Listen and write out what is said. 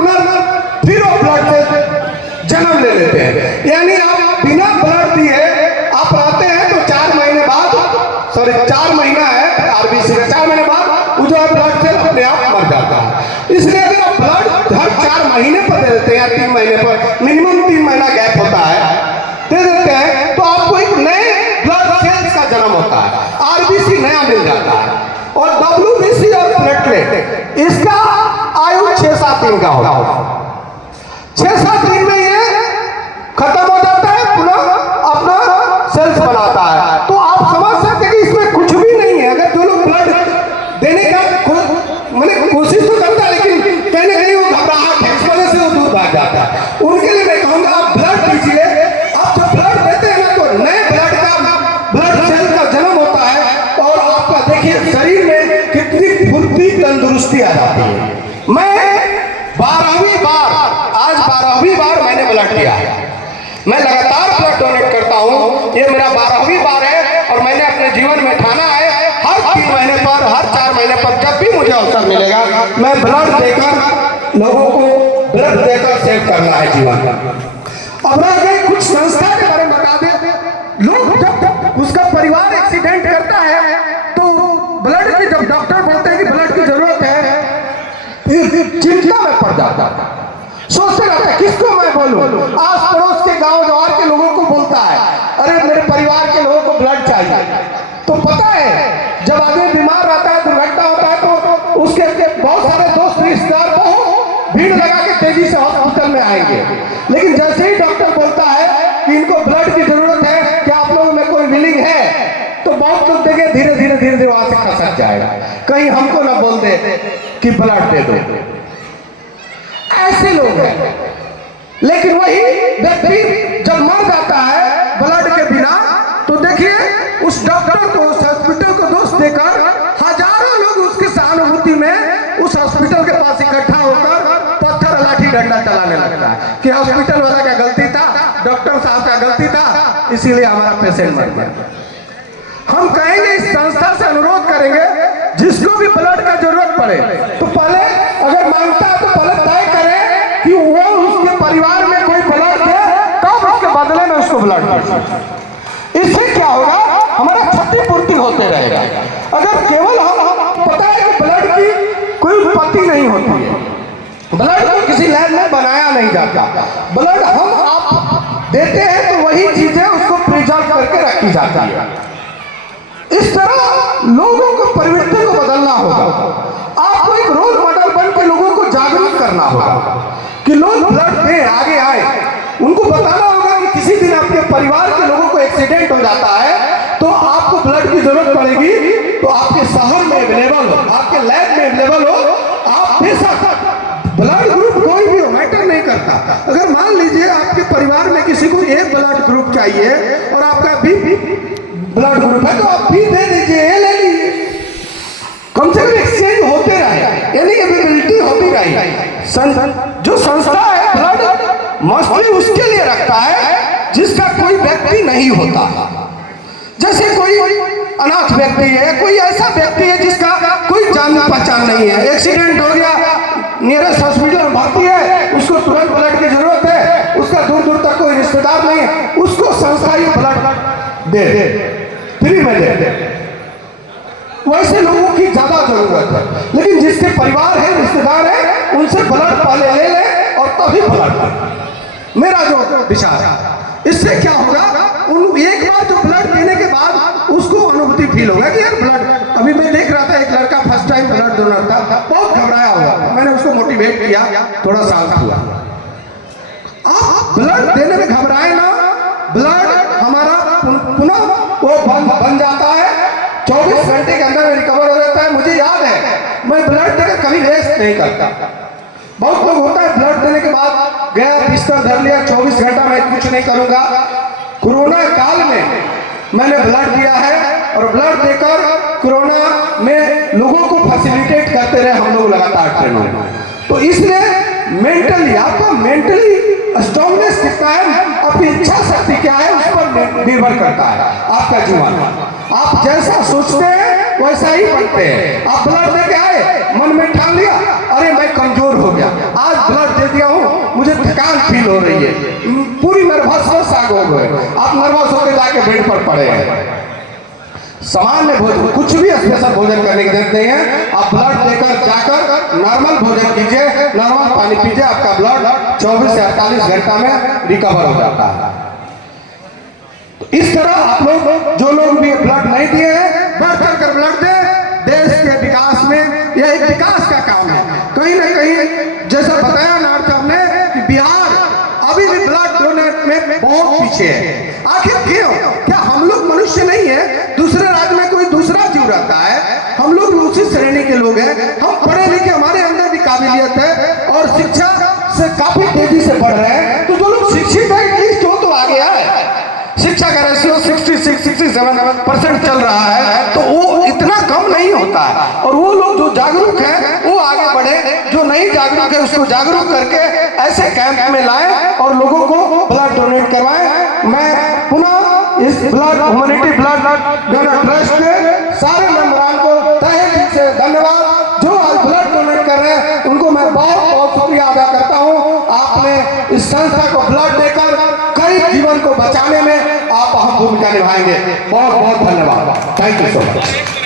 पुनः फिर वो ब्लड से जन्म ले लेते हैं। यानी आप बिना ब्लड दिए आप आते हैं तो 4 महीने बाद, सॉरी 4 महीना है आरबीसी का, 4 महीने बाद वो जो है ब्लड सेल अपने आप मर जाता है। इसलिए अगर आप ब्लड हर 4 महीने पर दे देते हैं, 3 महीने पर, मिनिमम 3 महीना गैप होता है, दे देते हैं, तो आपको एक नए ब्लड सेल्स का जन्म होता है, आरबीसी नया मिल जाता है। और डब्ल्यूबीसी और प्लेटलेट इसका आयु 6-7 दिन का होता है। 6-7 दिन में ये खत्म हो जाता है, पुनः अपना सेल्स बनाता है। तो आप समझ सकते हैं कि इसमें कुछ भी नहीं है। अगर जो लोग ब्लड देने का मैंने कोशिश तो करता है, लेकिन कहीं ना कहीं वो घबराहट है, इस वजह से वो दूर भाग जाता है। उनके लिए मैं कहूँगा आप ब्लड दीजिए। आप जब ब्लड देते हैं ना तो नए ब्लड सेल का जन्म होता है और आपका देखिए शरीर में कितनी फुर्ती तंदुरुस्ती आ जाती है। मैं 12वीं बार मैंने ब्लड दिया है। मैं लगातार ब्लड डोनेट करता हूँ, ये मेरा 12वीं बार है और मैंने अपने जीवन में ठाना है हर 3 महीने पर, हर 4 महीने पर जब भी मुझे अवसर मिलेगा मैं ब्लड देकर लोगों को ब्लड देकर सेव करना है जीवन का। अब मैं कुछ संस्था के बारे में बता दें। लोग जब उसका परिवार एक्सीडेंट करता है तो ब्लड की जब डॉक्टर बोलते हैं कि ब्लड की जरूरत है, चिंता में पड़ जाता है, सोचते रहता है किसको मैं बोलूं। आस पड़ोस के गांव जवार के लोगों को बोलता है, अरे मेरे परिवार के लोगों को ब्लड चाहिए। तो पता है जब आदमी बीमार रहता है, दुर्घटना होता है, तो उसके बहुत सारे दोस्त रिश्तेदार को भीड़ लगा के तेजी से हॉस्पिटल में आएंगे। लेकिन जैसे ही डॉक्टर बोलता है कि इनको ब्लड की जरूरत है, क्या आप लोगों में कोई विलिंग है, तो बहुत लोग देखे धीरे धीरे वहां से खसक जाएगा, कहीं हमको ना बोल दे कि ब्लड दे दो। ऐसे लोग हैं। लेकिन वही व्यक्ति जब मर जाता है ब्लड के बिना, तो देखिए उस डॉक्टर को, उस हॉस्पिटल को दोष देकर हजारों लोग उसकी सहानुभूति में उस हॉस्पिटल के पास इकट्ठा होकर पत्थर लाठी डंडा चलाने लगता है कि हॉस्पिटल वाला का गलती था, डॉक्टर साहब का गलती था, इसीलिए हमारा पेशेंट मर गया। हम कहेंगे इस संस्था से अनुरोध करेंगे जिसको भी ब्लड का जरूरत पड़े तो पहले अगर मांगता है तो पहले तय करे कि वो उसके परिवार में कोई ब्लड दे, तब उसके बदले में उसको ब्लड दे। इससे क्या होगा, हमारा क्षतिपूर्ति होते रहेगा। अगर केवल हम पता है कि ब्लड की कोई उत्पत्ति नहीं होती है, ब्लड को किसी लैब में बनाया नहीं जाता, ब्लड हम आप देते हैं तो वही चीजें उसको प्रिजर्व करके रखी जाती है। इस तरह लोगों को प्रवृत्ति को बदलना होगा। आपको एक रोल मॉडल बन के लोगों को जागरूक करना होगा कि लोग ब्लड दें, आगे आए। उनको बताना होगा कि किसी दिन आपके परिवार के लोगों को एक्सीडेंट हो जाता है तो आपको ब्लड की जरूरत पड़ेगी, तो आपके शहर में अवेलेबल हो, आपके लैब में अवेलेबल हो, आप बेशक ब्लड ग्रुप कोई भी हो, मैटर नहीं करता। अगर मान लीजिए आपके परिवार में किसी को एक ब्लड ग्रुप चाहिए और आपका भी ब्लड ग्रुप है तो आप भी दे दीजिए, ये ले लीजिए, कम से कम एक्सचेंज होते रहे, यानी एबिलिटी होती रही। जो संस्था है ब्लड मोस्टली उसके लिए रखता है जिसका कोई व्यक्ति नहीं होता। जैसे कोई अनाथ व्यक्ति है, कोई ऐसा व्यक्ति है जिसका कोई जान पहचान नहीं है, एक्सीडेंट हो गया, नियरेस्ट हॉस्पिटल में भर्ती है, उसको तुरंत ब्लड की जरूरत है, उसका दूर दूर तक कोई रिश्तेदार नहीं है, उसको संस्था ही ब्लड दे फ्री में दे। वैसे लोगों की ज्यादा जरूरत है, लेकिन जिसके परिवार है, रिश्तेदार है, उनसे ब्लड पहले ले ले और तभी ब्लड दे। मेरा जो विचार है, इससे क्या होगा, एक बार जो ब्लड देने के बाद उसको अनुभूति फील होगा कि यार ब्लड। अभी मैं देख रहा था एक लड़का फर्स्ट टाइम ब्लड डोनर था, बहुत घबराया हुआ, मैंने उसको मोटिवेट किया, थोड़ा शांत हुआ। आप ब्लड देने में घबराए ना, ब्लड हमारा पुनः वो बन जाता है, 24 घंटे के अंदर रिकवर हो जाता है। मुझे याद है मैं ब्लड देकर कभी वेस्ट नहीं करता। बहुत लोग होता है ब्लड देने के बाद गया, बिस्तर धर लिया, 24 घंटा मैं कुछ नहीं करूंगा। कोरोना काल में मैंने ब्लड दिया है और ब्लड देकर कोरोना में लोगों को फैसिलिटेट करते रहे हम लोग लगातार ट्रेनों में। तो इसलिए मेंटली आपका स्ट्रॉन्गनेस कितना है, आपकी इच्छा शक्ति क्या है, उस पर निर्भर करता है आपका जीवन। आप जैसा सोचते हैं वैसा ही बनते हैं। आप ब्लड दे के आए, मन में ठान लिया अरे मैं कमजोर हो गया, आज ब्लड फील हो रही है, पूरी नर्वसनेस आग हो गए, आप नर्वस होकर जाके बेड पर पड़े हैं। सामान्य भोजन, कुछ भी स्पेशल भोजन करने की जरूरत नहीं है। आप ब्लड लेकर जाकर नॉर्मल भोजन कीजिए, नॉर्मल पानी पीजिए, आपका ब्लड 24 से 48 घंटा में रिकवर हो जाता है। तो इस तरह आप लोग, जो लोग भी ब्लड नहीं दिए हैं, बढ़ चढ़ कर ब्लड दें। देश के विकास में यह एक विकास का काम है। कहीं ना कहीं जैसा बताया नार साहब ने कि बिहार अभी भी ब्लड डोनेट में बहुत पीछे है। आखिर क्यों? क्या हम लोग मनुष्य नहीं है? दूसरे राज्य में कोई दूसरा जीव रहता है, हम लोग भी उसी श्रेणी के लोग हैं। हम पढ़े लिखे, हमारे अंदर भी काबिलियत है और शिक्षा से काफी तेजी से बढ़ रहे हैं। तो जो लोग शिक्षित है एटलीस्ट वो तो आगे आए। शिक्षा का रेशियो 66-67% चल रहा है, तो वो इतना कम नहीं होता है। और वो लोग जो जागरूक हैं वो आगे बढ़े, जो नहीं जागरूक है उसको जागरूक करके ऐसे कैंप में लाएं और लोगों को ब्लड डोनेट करवाएं। मैं पुनः इस blood humanity blood donor trust के सारे मेंबरान को तहे दिल से धन्यवाद। जो आज ब्लड डोनेट कर रहे हैं उनको मैं बहुत बहुत शुक्रिया अदा करता हूँ। आपने इस संस्था को ब्लड देकर कई जीवन को बचाने में आप अहम भूमिका निभाएंगे। बहुत बहुत धन्यवाद। Thank you so much.